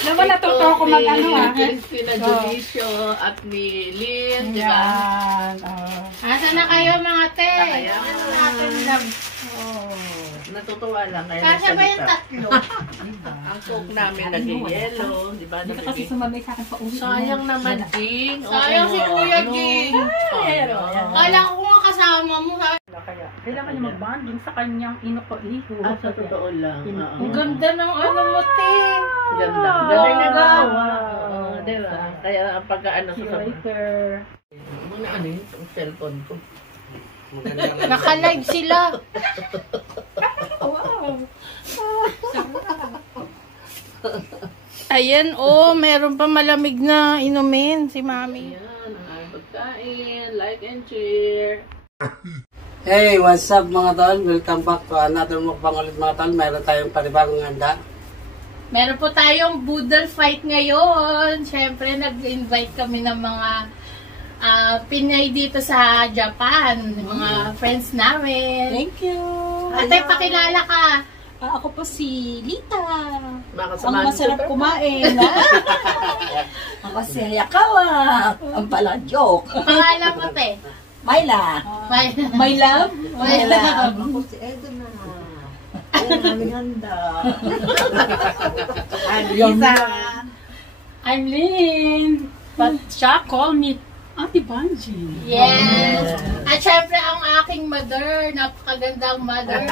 Naman natuto ako mag-ano Christina Junicio at ni Lynn, di ba? Asa na kayo mga te? Natin lang. Natutuwa lang. Kasya ba yung tatlo? Ang cook namin nag-yellow, di ba? Hindi ka kasi sumabay sa akin pa uwi. Sayang naman, Ging. Sayang si Kuya Ging. Kala ko nga kasama mo. Kailangan niya mag-bonding sa kanyang ino ko iho. Sa totoo lang. Ang ganda ng ano mo, te. Ganda. Ganda na gawa. Di ba? Kaya ang pagkaano sa sabi. Muna ano yun? Ang cellphone ko. Naka-live sila. Ayan, meron pa malamig na inumin si Mami. Ayan, ang aming pagkain. Like and share. Hey, what's up mga tol? Welcome back to another mukbang ulit mga tol. Meron tayong panibagong handa. Meron po tayong boodle fight ngayon. Siyempre, nag-invite kami ng mga Pinay dito sa Japan. Mga friends namin. Thank you. Ate, pakilala ka. Ako po si Lita. Ang Masarap kumain. Ako si Yakawa. Ang pala joke. Pangalan mo, te? Myla. My love. Ako si Edo na. Ang aming handa. I'm Lynn. But siya call me Ate Banji. Yes. At syempre, ang aking mother, napakagandang mother.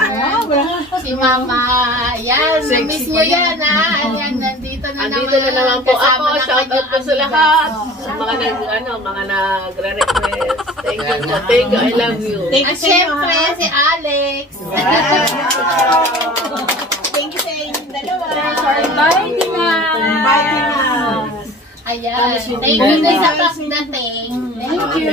Si Mama. Yan, na-miss nyo yan, ha? Yan, nandito na naman. Andito na naman po ako. Shout out po sa lahat. Sa mga nagre-request. Thank you po. Thank you. I love you. At syempre, si Alex. Thank you sa inyong dalawa. Inviting us. Ayan. Thank you din sa pagdating. Thank you.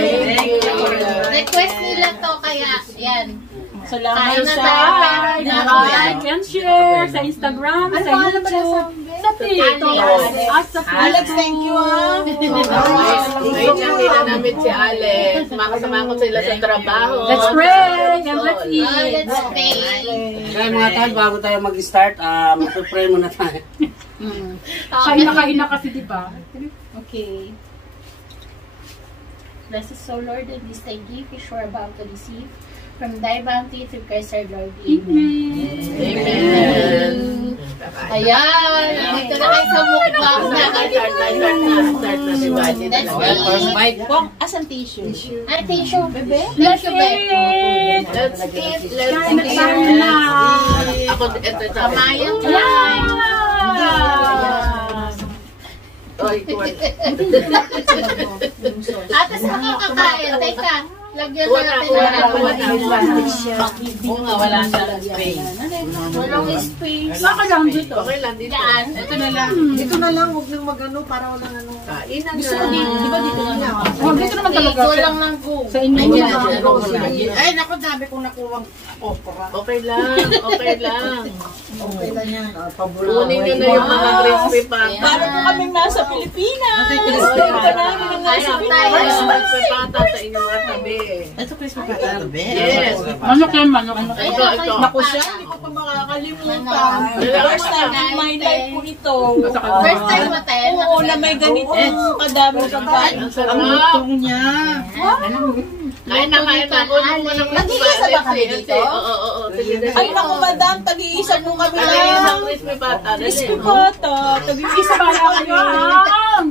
Request nila to, kaya, yan. Salamat na sa tayo, like and share sa Instagram, sa YouTube, sa TikTok, at sa Alex, thank you ha. Ngayon lang nila namin si Alex. Makasama ko sila sa trabaho. Let's pray and let's eat. Let's pray. Kaya mga tol, bago tayo mag-start, mag-pray muna tayo. Kain na kasi, di ba? Okay. Bless us, O Lord, and this thy gift which we are about to receive from thy bounty through Christ our Lord. Amen. Amen. Ayan. Dito na kayo sa mukbang na. Start na, diba? Let's eat. Asan tissue? Ay, tissue, bebe. Let's Thank you, bebe. eat. Let's eat. Let's Kain na. eat. Ako, ito. Kamayan ka. Oy, tuwan. Atas makakakain. Teka. Lagyan natin Oo nga, wala sa space. walang space. Saka lang dito. Okay lang dito. Daan. Ito na lang. Ito na lang, huwag nang mag-ano para walang ano. Kain na Gusto ko dito, di ba dito na lang? Dito naman talaga. Go lang ng go. Sa inyo. Ay, naku, sabi kong nakuwang opera. Okay lang. Okay lang. Okay lang yan. Pabula. Kunin nyo na yung mga crispy pa. Para po kaming nasa Pilipinas. Crispy pa namin ang nasa Pilipinas. Crispy pata sa inyong katabi. Ito crispy pa katabi? Yes. Manok yan, manok. Ito. Naku siya, hindi ko pa makakalimutan. First time in my life po ito. First time mo, Ten? Oo, na may ganito kadami pagkain. Ang lutong niya. Kain na. Kunin mo ng Nag-iisa ba kami dito? Oo. Ay, naku, madam, tag-iisa po kami Ano yung isang lang. crispy pata? Crispy pata. Isa ba lang?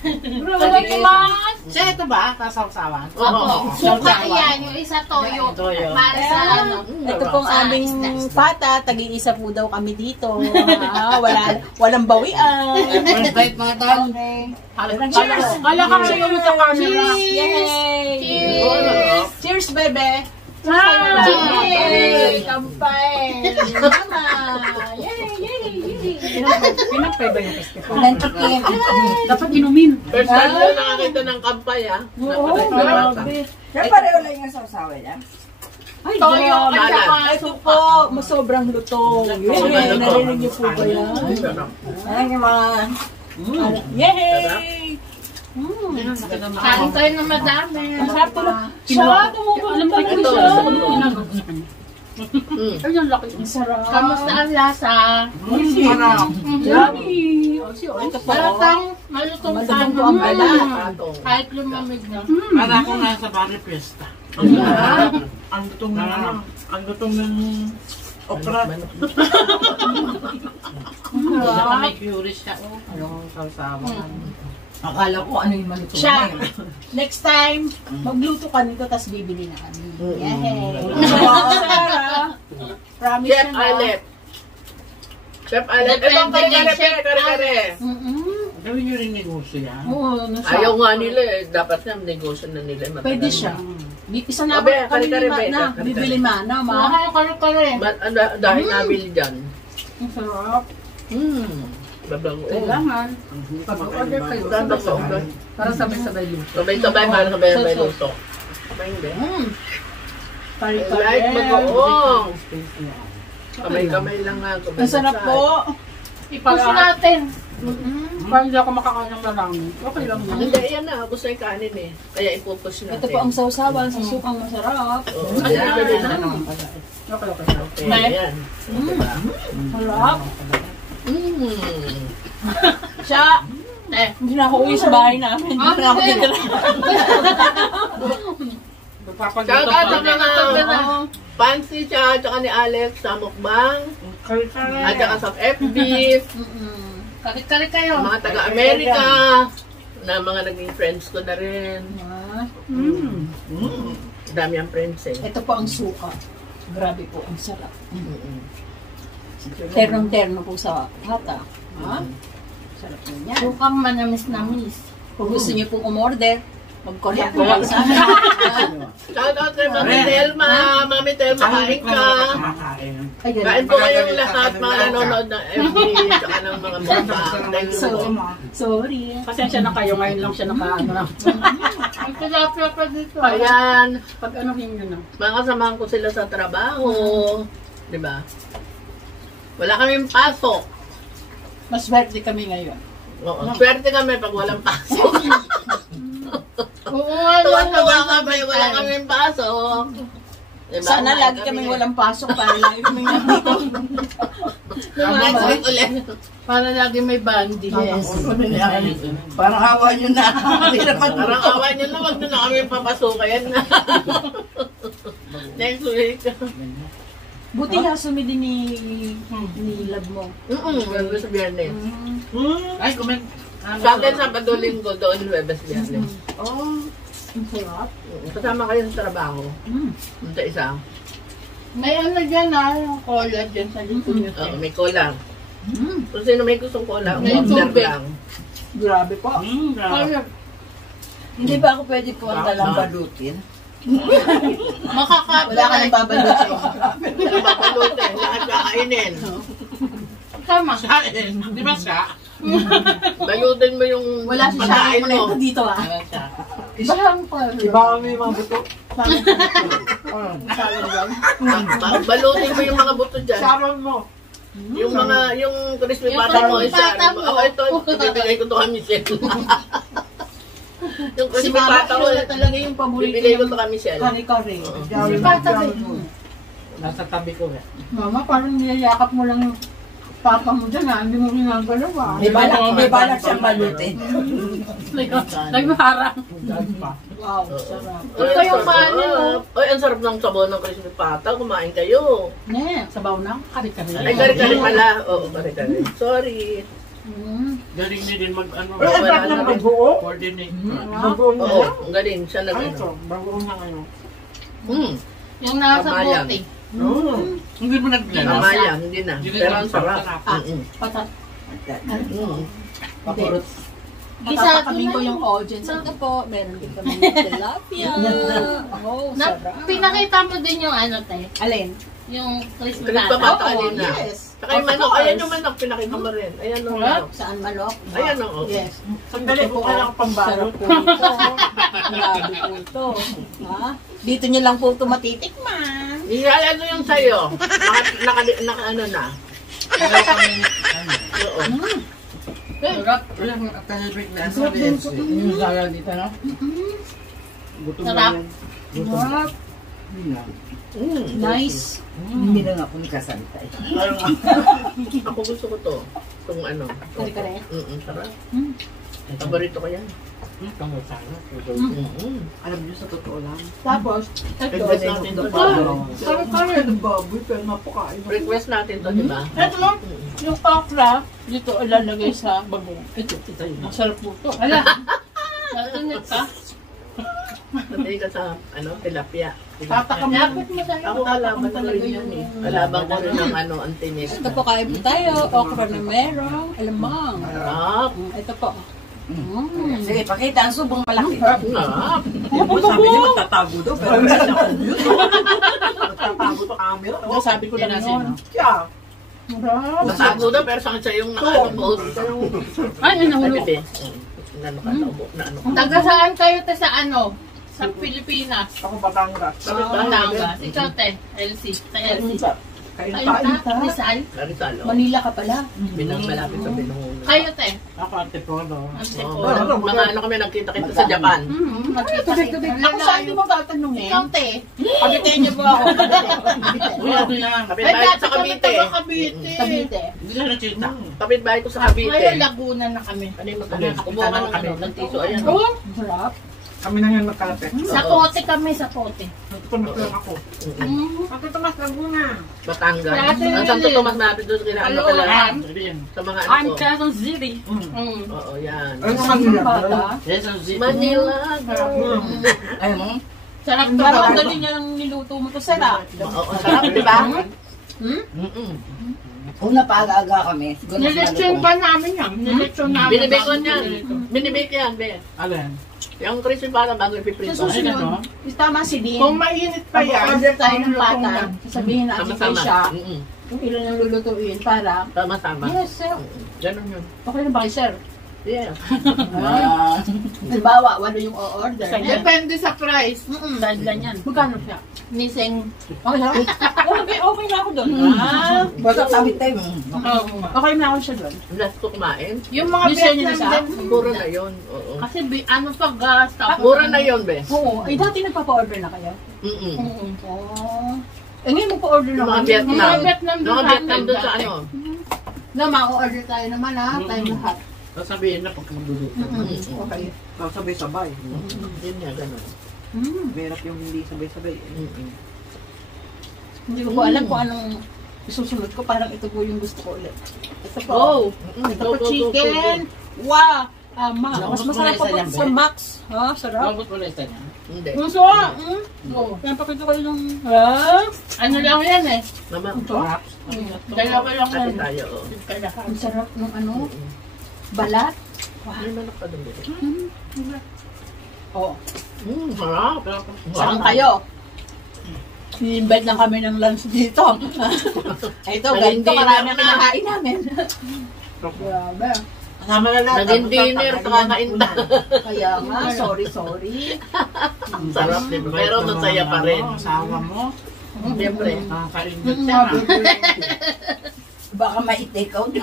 Wala naman. Siya, ito ba? Kasawsawan? Oo. Suka yan. Yung isa toyo. Para sa ano. Ito pong Sa aming isda. pata, tag-iisa po daw kami dito. Walang bawian. First bite mga tol. Cheers! Kala ka kayo sa camera. Yay! Cheers! Cheers, bebe! Cheers! Kampay! Mama! Yay! Pinagpay ba yung festival? Nantikim. Dapat inumin. First time ko nakakita ng kampay, ah. Yan pareho lang yung sausawa niya. Ay, Toyo at Malan. saka Ito po, sobrang lutong. Yay! Narinig niyo po ba yan? Ayan yung mga... Yay! kain tayo na madami. Masarap to lang. Siya, tumuto. Alam ko ito siya. Ginagawa ko sa kanya. Ay, yung laki. Ang sarap. Kamusta ang lasa? Yummy. Ito po. Malatang, malutong Malutong po ang balat. kahit lumamig na. Para akong nasa Barrio Fiesta. Ang lutong ng ano, ang lutong ng okra. Baka may curious siya. Yung sausawan. Akala ko ano yung malutong Siya. na yun. Next time, magluto ka nito, tapos bibili na kami. Yay! Promise Chef na. Alet. Chef Alet. Depende Ito, kay Chef kare-kare. Mm-mm. Gawin nyo rin negosyo yan. Oo, nasa. Ayaw nga nila eh. Dapat nga negosyo na nila. Matagal Pwede na. siya. Isa na Abe, kami kare-kare, na. kare-kare. Bibili mana, ma. Mga kare-kare. Dahil nabili dyan. Ang sarap. Babango. Kailangan. Pag-order kayo. Para sabay-sabay luto. Sabay-sabay para sabay-sabay luto. Sabay hindi. Kare-kare. Like mag-oong. Kamay-kamay lang nga. Ang sarap po. Ipush natin. Parang hindi ako makakain ng marami. Okay lang yan. Hindi, yan na. Gusto yung kanin eh. Kaya ipupush natin. Ito po ang sausawan sa sukang masarap. Oo, yan. Okay. Okay, yan. Diba? Sarap. Siya. Hindi na ako uwi sa bahay namin. Hindi na ako titira. Shout out sa mga Fancy siya, tsaka ni Alex sa mukbang, at saka sa FB, Kare-kare kayo. mga taga-Amerika, na mga naging friends ko na rin. Dami ang friends eh. Ito po ang suka. Grabe po, ang sarap. Ternong-terno po sa hata. Ha? Sarap po niya. Sukang manamis-namis. Kung gusto niyo pong umorder, mag-contact po lang sa amin. Shout out kay Mami Telma. Mami Telma, kain ka. Ay, ganun. Kain po kayong lahat, mga nanonood ng FB, tsaka ng mga mukbang. Thank you. Sorry. Pasensya na kayo. Ngayon lang siya nakaano. Ang tilapia pa dito. Ayan, Pag ano yun na. mga kasamahan ko sila sa trabaho. Diba? Wala kaming pasok. Mas swerte kami ngayon. Oo, swerte kami pag walang pasok. Oo nga. Tuwa-tuwa kami, wala kaming pasok. Diba? Sana lagi kami walang pasok para lagi kami nandito. Next week ulit. Para lagi may bandi. Yes. Parang hawa nyo na. Parang awan nyo na, wag na kami papasukayan na. Next week. Buti nga sumidi ni love mo. Webes sa biyernes. Ay, kumen. Sa akin, Sabado, Linggo, doon Webes biyernes. Oh, ang sarap. Kasama kayo sa trabaho. Sa isa. May ano dyan yung cola dyan sa likod nyo. Oo, may cola. Kung sino may gustong cola, May order tubig. lang. Grabe po. Hindi ba ako pwede po ang dalang balutin? Makakapit. Wala ka nang babalutin. Mapalutin, lahat kakainin. Tama. Di ba siya? Bayutin mo yung Wala si pagkain Shari mo. ko dito ah. Bahang pa. Iba kami mga buto. Balutin mo yung mga buto dyan. Saron mo. Yung mga, yung crispy Yung pata mo, crispy isa. pata mo. Ako ito, bibigay ko to kami Michelle. Yung Si crispy Mama pata mo, Lola talaga yung paborito bibigay ko ng to kami Michelle. kare-kare. Si Pata ba yun? Nasa tabi ko eh. Mama, parang niyayakap mo lang yung papa mo dyan ha. Hindi mo ginagalaw ha. May balak siyang balutin. Nagmaharang. Wow, sarap. Ito yung kanin, Ay, ang sarap ng sabaw ng crispy pata. Kumain kayo. Ne, sabaw na. Kari-kari. Ay, kari-kari pala. Oo, kari-kari. Sorry. Galing niya din mag-ano. Wala na rin. Coordinate. Oo, ang galing. Siya nag-ano. Bagoong na kayo. Yung nasa Kamayan. bote. Hindi mo nagbilala. Mamaya, hindi na. Pero ang sarap. Patat. Pakurot. Gisa Tatatamin ko yung audience. Ito po, meron din kami ng tilapia. Oh, sarap. Pinakita mo din yung ano, te. Alin? Yung crispy Crispy pata. pata. Oo, alin na? yes. Saka yung Of manok. course. Ayan yung manok. Pinakita mo rin. Ayan yung manok. Saan manok? Ayan o. Yes. Sandali po ka lang Sarap po ito. Grabe po ito. Ha? Dito nyo lang po ito matitikman. Ihalalo yung sa'yo. Naka ano na. Oo. Sarap. Celebrate na. Sarap din. Yung sala dito, no? Gutom na Sarap. yan. Sarap. Nice. Hindi na nga ako nagkasalita eh. Ako gusto ko to. Itong ano. Kare-kare? Sarap. Paborito ko yan. Alam niyo sa totoo lang. Tapos, ito. Request natin to. Kare-kare ng baboy, pero napakain. Request natin to, di ba? Ito mo, yung okra, dito ilalagay sa bagong. Ito yun. Masarap po ito. Hala. Natunod ka? Natay ka sa ano, tilapia. Tatakam na. Dapat masarap. Ako kalaban ko rin yan eh. Kalaban ko rin ng ano, antinis. Ito po kain po tayo. Okra na merong alamang. Sarap. Ito po. Sige, pakita ang subong malaki. Sarap. Sabi niya magtatago daw, pero wala siya obvious. Magtatago to camera. Sabi ko lang yun. Yeah. Masago daw, pero sakit sa yung naka-post. Ay, nahulog. Sabi ano ka, naubo na ano ka. Taga saan kayo te sa ano? Sa Pilipinas. Ako Batangas. Batangas. Ikaw te, LC. Sa LC. Kain Kainta, Rizal. Rizal, oh. Manila ka pala. Binang malapit sa Binangonan. Kayo te. Ako Antipolo. Oh, mga ano kami nagkita-kita sa Japan. Magkita-kita. Ako saan di mo tatanungin? Ikaw te. Pagitin niyo po ako. Uy, ano yan? Kapit Ay, bahay dati sa kami Cavite. taga Cavite. Cavite. Hindi na nakita. Kapit bahay ko sa Ngayon, Cavite. Laguna na kami. Ano yung magkabit? Kumuha ka ng ano, ng tiso. Ayan. Oh, sarap. Kami na nga magkalapit. Sa Kote kami, sa Kote. Nagtutumas lang ako. Bakit Tomas Laguna? Batangas. Dati Ang Santo Tomas malapit doon kila ano kala. Sa mga ano I'm ko. Quezon City. Oo, yan. Ano naman nila? Yes, Manila. Ay mo? Sarap to. Parang dali niya lang niluto mo to, sarap. Oo, sarap, di ba? Una pa aga-aga kami. Nilitsyon pa namin yan. Nilitsyon namin. Binibake ko yan. Binibake yan, be. Alin? Yung crispy para bago ipiprito. Sa susunod, tama si Dean. Kung mainit pa yan. Order tayo ng pata. Sasabihin natin kay Sama-sama. siya kung ilan ang lulutuin para. Tama-tama. Yes, sir. Ganun yun. Okay na ba kayo, sir? Yeah. Halimbawa, walo yung o-order. Depende sa price. Dahil ganyan. Magkano siya? Nising. Okay na? Okay na ako doon. Basta sabi tayo. Okay na ako siya doon. Last ko kumain. Yung mga Nissan yun Vietnam isa? din. Mura na yun. Oo. Kasi ano pa gas. tapos- Mura na yun, be. Oo. Ay, dati nagpapa-order na kayo? Mm-mm. Oo. Eh, ngayon magpa-order na Yung mga kayo. Vietnam. Mga Vietnam doon Mga sa Vietnam amin doon sa dati. ano. Na, ma-order tayo naman ha. Tayo lahat. Sasabihin na pag magluluto. Okay. Sabay-sabay. Yun nga, ganun. Meron yung hindi sabay-sabay. Hindi ko po alam kung anong isusunod ko. Parang ito po yung gusto ko ulit. Ito po. Oh, Ito po chicken. Wow! Mas masarap pa po Yan, sa be. Max. Ha? Sarap. Bakit wala isa niya? Hindi. Gusto ko. Oo. Kaya pakita ko yung... Ha? ano lang yan eh. Mama, Ito? Dalawa lang kapit yan. tayo. Oo. Ang sarap ng ano? Balat. Ano manok pa doon, be? Oo. Sarap. Saan kayo? I-invite lang kami ng lunch dito. Ito, ganito marami ang kinakain namin. Grabe. Kasama na lahat. Naging dinner, kakain ta. Kaya nga, sorry. Sarap, di ba? Pero masaya pa rin. Asawa mo. Siyempre. Nakakaingit siya. Baka ma-take out yung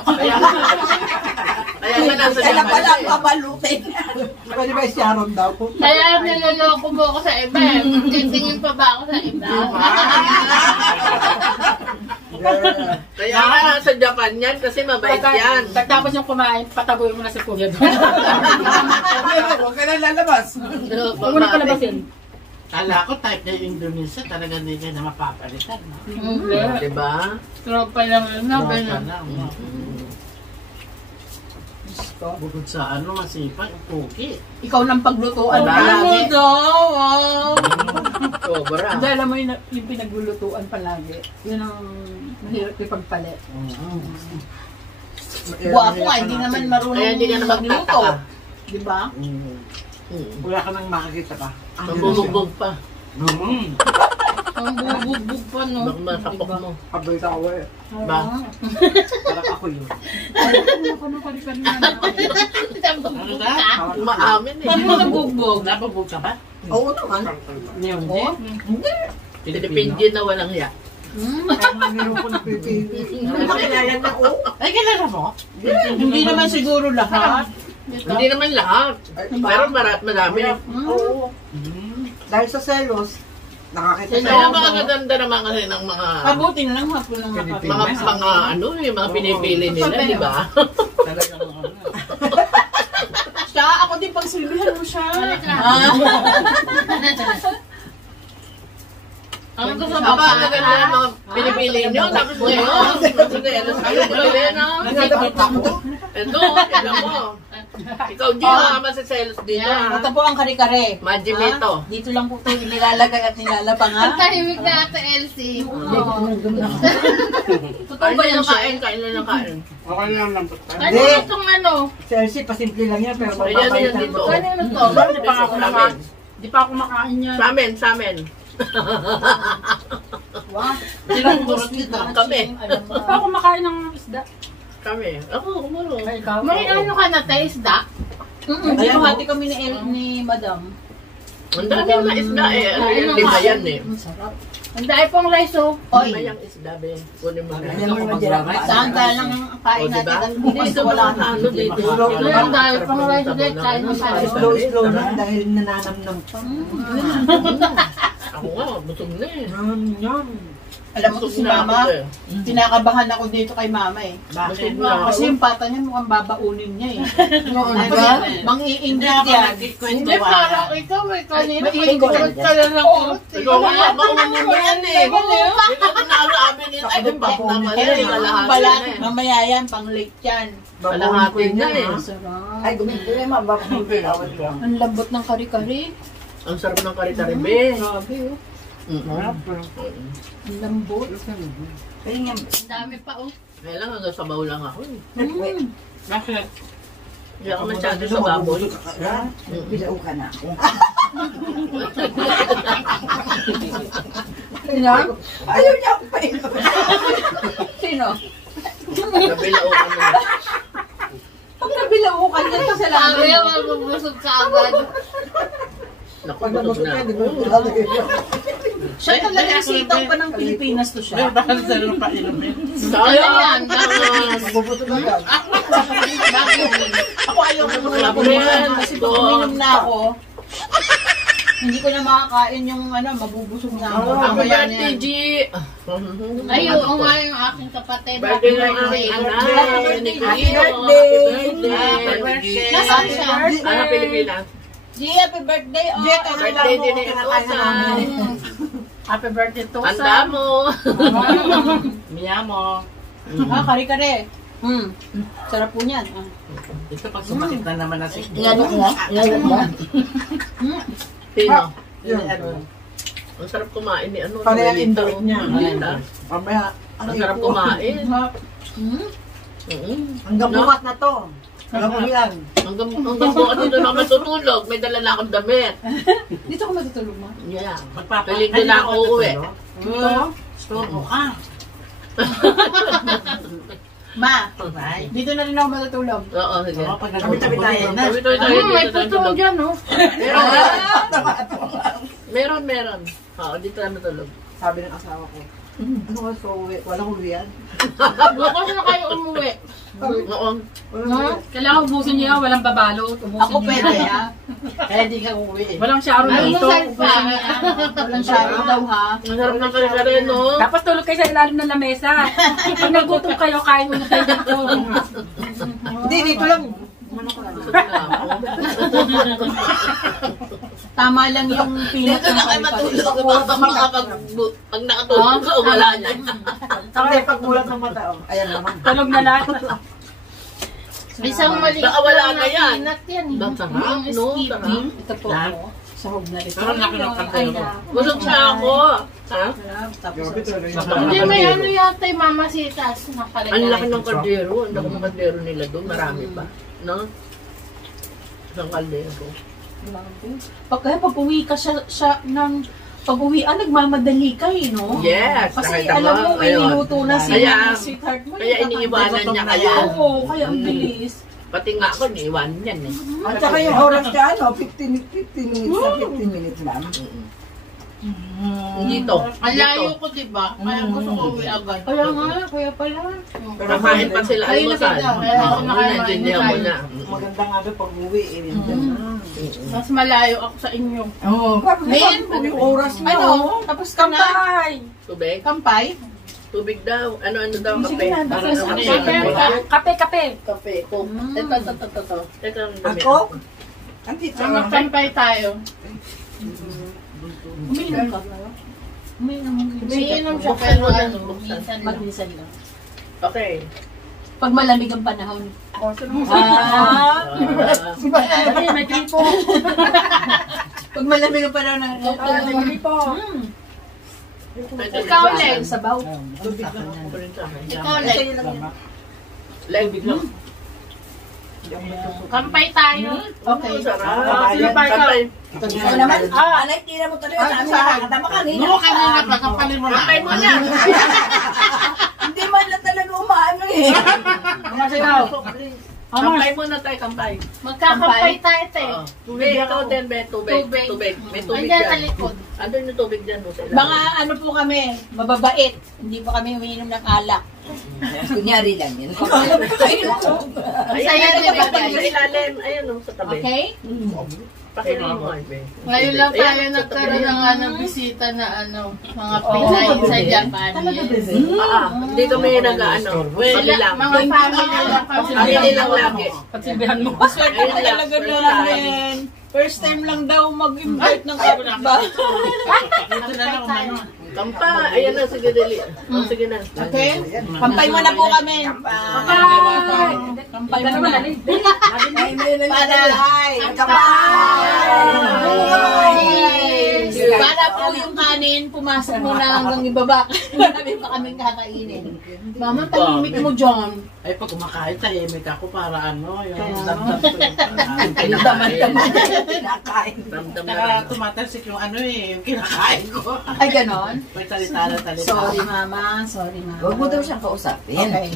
Kaya nga nasa Kaya Japan pala, eh. pabalutin. Pwede ba si Sharon daw? Kaya niloloko mo ako sa iba eh. Titingin pa ba ako sa iba? Kaya nga nasa Japan yan kasi mabait yan. Tapos yung kumain, patagoy mo na si Kuya doon. Huwag ka na lalabas. Huwag mo na palabasin. Kala ko type na Indonesia, talaga hindi ka na mapapalitan. No? Diba? Tropa lang yun. Tropa Nabi na. lang, no? Bukod sa ano, masipag, puki. Ikaw nang paglutuan Ano? palagi. Wow! Sobra. Hindi, alam mo yung pinaglulutuan palagi. Yun ang mahirap ipagpalit. Guwapo nga, hindi naman marunong Kaya hindi ka na magluto. magtataka. Di ba? Wala ka nang makakita pa. Mabubugbog pa. Ang bubugbog pa no. Baka masapok mo. Kabay ka ako eh. Ba? Parang ako yun. Ano ba? Umaamin eh. Ano mo nabugbog? Napabog ka ba? Oo naman. Hindi. Pilipindian na walang ya. Kaya nga meron ko na pipili. Makilala na ako. Ay, kilala mo? Hindi naman siguro lahat. Hindi naman lahat. Pero marami. Oo. Dahil sa selos, Nakakita Kaya makaganda naman kasi ng mga Pabuti na lang hapon ng mga ano, yung mga pinipili nila, di ba? Siya, ako din pagsilbihan mo siya. Ang gusto mo Aba, pa. maganda yung mga pinipili nyo. Tapos ngayon, magsiselos kayo. Ito, tignan mo. Ikaw, Gio, masiselos dito. Ito po ang kare-kare. Majimito. Dito lang po ito nilalagay at nilalabang ha. Ang tahimik na ate Elsie. Totoo ba yan siya? Kain lang kain. Okay na lang lambot ka. Ano itong ano? Chelsea, pasimple lang yan, pero Ayan, ayan dito. Kanino to? Di pa ako kumakain. Di pa ako makain yan. Sa amin. Ilang burot dito. Kami. Di pa ako makain ng isda. Kami. Ako, kumuro. May ano ka na tayo isda? Dito hati kami ni Madam. Ang dami na isda eh. Ano yan, lima yan eh. Ang dahil pong rice oh. Lima yung isda, be. Kunin mo na. Ayan mo naman dyan. Saan tayo lang ang kain natin at bukas Dito wala wala ano dito. Ang dahil pong rice ulit. Kain mo sa Slow lang dahil nananamnam pa. Ako nga, busog na eh. Yum. Alam mo si Mama, pinakabahan ako dito kay Mama eh. Busog na ako. Kasi yung pata niya mukhang babaunin niya eh. Diba? Mang-iingit yan. Hindi parang ikaw may kanina. May Ikot ka lang ng kurot. Ikaw nga, maunin mo yan eh. Hindi ko nasabi nito. Ay, bakit naman eh. Pala, Kalahati na eh. mamaya yan, pang late yan. Kalahati na eh. Ay, gumito na yung mababawin. Ang lambot ng kari-kari. Ang sarap ng kari-kari, Grabe oh. Ang lambot. Kaya nga, Ang dami pa oh. Kaya lang, hanggang sabaw lang ako eh. Bakit? Hindi ako masyado sa baboy. bilao ka na. Ayaw niya ako pa ino. Sino? Nabilao ka na. Pag nabilao ka niya, kasalanan Sabi mo. yung mabubusog ka agad. Naku, Pag busog nabusog na ka, ako. di ba bilao ka? Siya talaga yung sitaw pa ng Pilipinas to siya. Sayang! Mabubusog agad. Ako ayaw ko muna puminom kasi pag uminom na ako, hindi ko na makakain yung mabubusog na ako. Happy Mamaya na birthday, yan. G! Ay, oo nga yung aking kapatid. Birthday ng aking anak. Happy birthday! Happy birthday! Nasaan siya? Ano, Pilipinas? G, happy birthday! Oh, Birthday din ni Utosan. Happy birthday to Tanda mo. Miya mo. kare-kare. Sarap po niyan. Ito pag sumakit na naman na si Ngalok ba? Pino. Yun. Ang sarap kumain ni ano. Pareha Lolita, indot oh. niya. Lolita. Mamaya, Ang sarap kumain. hanggang bukas na to. Hanggang uwian. Hanggang bukas dito na matutulog. May dala na akong damit. Dito ko matutulog mo. Yeah. Peligro na ako uuwi. Storbo ka. Ma, dito na rin ako matutulog. Oo, sige. Pag Tabi-tabi tayo na. May puto dyan oh. Meron. Oo, dito na matulog. Sabi ng asawa ko, ano ka so uwi? Walang uwian? Bukas na kayo umuwi. Oo. No? Kailangan ubusin niya, walang babalot. Ubusin Ako niya. pwede ha. Kaya di ka uwi. Walang sharon Ano dito. mo salsa? Walang sharing daw ha. Ang sarap ng kare-kare, no? Tapos tulog kayo sa ilalim ng lamesa. Pag nagutom kayo, kain muna kayo dito. Hindi, dito lang. Tama lang yung peanut Dito na kayo matulog. Pag nakatulog ka, wala na. Hindi, pagmulat ng mata. Oh. Ayan naman. Tulog na lahat. Isang maliit Baka wala lang na yan. peanut yan. Ang sarap, Yung no? Skippy. Sarap. Ito po. oh. Sahog na rin. Pero laki ng kantero. Busog siya ako. Ha? Tapos Hindi, may ano yata yung mamasitas. Nakalagay. Ang laki ng kaldero. Ang laki ng kaldero nila doon. Marami pa. No? Isang kaldero. Kaya pag uwi ka siya ng pag-uwian, nagmamadali ka eh, no? Yes, Kasi nakita alam mo, may Ayun. niluto na si Kaya- sweetheart mo. Kaya iniiwanan niya kayo. Oo, kaya ang bilis. Pati nga ako, iniiwanan yan eh. At saka yung oras ka, 15 minutes na 15 minutes lang. Dito. Ang layo ko, diba? Kaya gusto ko uwi agad. Kaya nga, kaya pala. Nakain pa sila almusal. Kaya ako nakain Naintindihan mo na. Maganda nga doon pag uwi. Mas malayo ako sa inyo. Oo. Men, Yung oras mo. ano? Tapos ka na? Tubig? Kampay? Tubig daw. Ano daw kape? Sige na, Para tapos naman Kape, kape. Kape. Ito. Ito ang dami. Ako? Andito. Magkampay tayo. Umiinom ka. Umiinom siya pero minsan lang. Magnisan lang. Okay. Pag malamig ang panahon. Dali, may gripo. Pag malamig ang panahon na. May gripo. Ikaw, Leg. Sabaw. Tubig lang ako rin sa akin. Ikaw, Leg. Leg biglang. Kampay tayo. Okay. Sarap. Sino pa ikaw? Ikaw naman. Anay, tira mo talaga sa amin. Nakakatama kanina. No, kanina pa. Kampalin mo na. Kampay mo na. Hindi man na talaga umaano eh. Masigaw. Kampay muna tayo, kampay. Magkakampay tayo, te. Tubig. Ikaw din, be. Tubig. May tubig Andyan sa dyan. likod. Andun yung tubig dyan. Sa ilalim. Mga ano po kami, mababait. Hindi po kami umiinom ng alak. Kunyari lang yan. Ayan, Saya din sa guys. ilalim. Ayun, sa tabi. Okay? Pakinig mo, Arbe. Ngayon lang tayo nagkaroon ng bisita na mga Pinay sa Japan. Hindi kami nag-ano. Kami lang. Mga family lang kami. Kami lang lagi. Pagsilbihan mo. Swerte ko talaga na lang yan. First time lang daw mag-invite ng kapwa. Ito na lang tayo. Kampa. Ayan na, sige dali. Sige na. Okay? Kampay mo na po kami. Kampay mo na. Para para po yung kanin, pumasok mo na hanggang ibaba. Marami pa kaming kakainin. Mama, tahimik mo dyan. Ay, pag kumakain, tahimik ako para ano, yung Daman-daman na tinakain. Kaya tumatalsik yung ano eh, yung kinakain ko. Ay, ganon? May talita. Sorry, mama. Sorry, mama. Huwag mo daw siyang kausapin. Okay.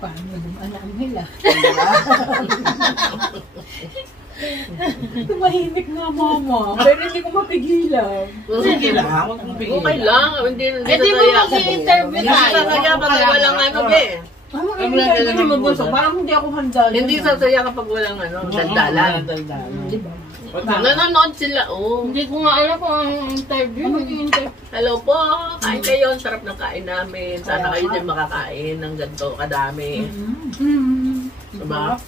Paano dumaan nila? Tumahimik nga, mama. Pero hindi ko mapigilan. Sige lang, huwag mong pigilan. Okay lang. Hindi Eh di mo mag-i-interview tayo. sasaya kapag walang ano, be. Hindi mo gusto. Parang hindi ako handa. Hindi sasaya kapag walang ano, daldalan. Nanonood sila, oh. Hindi ko nga alam kung ang interview. Hello po, kain kayo. Ang sarap ng kain namin. Sana kayo din makakain ng ganito kadami. Diba?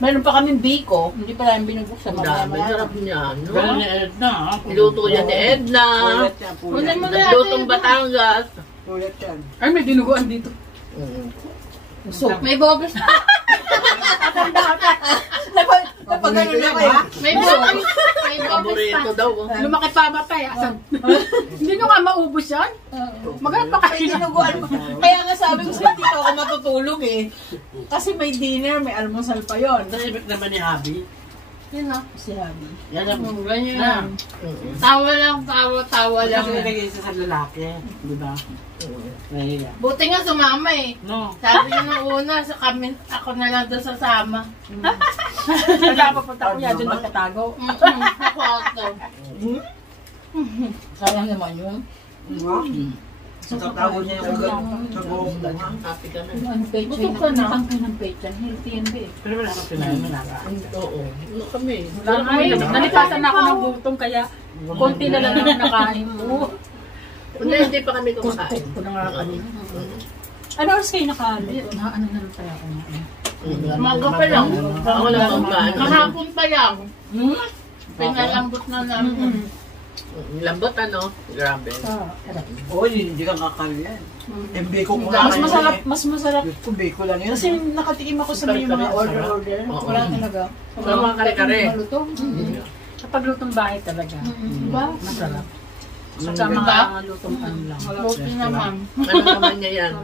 Meron pa kaming biko. Hindi pa namin binubuksan. Ang dami. Sarap niya, no? Ganun ni Edna. Niluto yan ni Edna. Kunin mo na Lutong Batangas. Ulit yan. Ay, may dinuguan dito. So, May bobos. napagano na kayo. May bobos. May bobos Paborito pa. daw. Oh. Lumaki pa matay. Asan? Hindi nyo nga maubos yan? Maganda pa May kayo. dinuguan mo. Kaya nga sabi ko sa dito ako matutulog eh. Kasi may dinner, may almusal pa yon. Tahimik naman ni Habi. Yun o. Si Habi. Yan ang Ganyan lang. Tawa lang, tawa lang. Kasi nilagay isa sa lalaki. Di ba? Nahiya. Buti nga sumama eh. No. Sabi niya nung una, ako na lang doon sasama. Nagpapunta ko yan, doon magtatago. Ako ako. Sayang naman yun. Tatago niya yung nag-uong Happy ka na. Ano pechay Busog ka na. Ang ng pechay. Healthy yan, be. Pero wala ka pinahin, manakain. Oo. Ano kami? Ay, nalipasan na ako ng gutom, kaya konti na lang ang nakain mo. Hindi pa kami kumakain. Ko na nga kanina. Ano oras kayo nakalit? Ano na lang tayo ako ngayon? Umaga pa lang. Ako lang ang paano. Kahapon pa lang. Pinalambot na namin. Lambot ano? Grabe. Oo, hindi ka kakain. MB ko Mas masarap. Kung biko lang yun. Kasi nakatikim ako sa mga order. Oo. Wala talaga. Sa mga kare-kare. Malutong. Kapag lutong bahay talaga. Diba? Masarap. Sa mga lutong ano lang. Buti naman. Ano naman niya yan?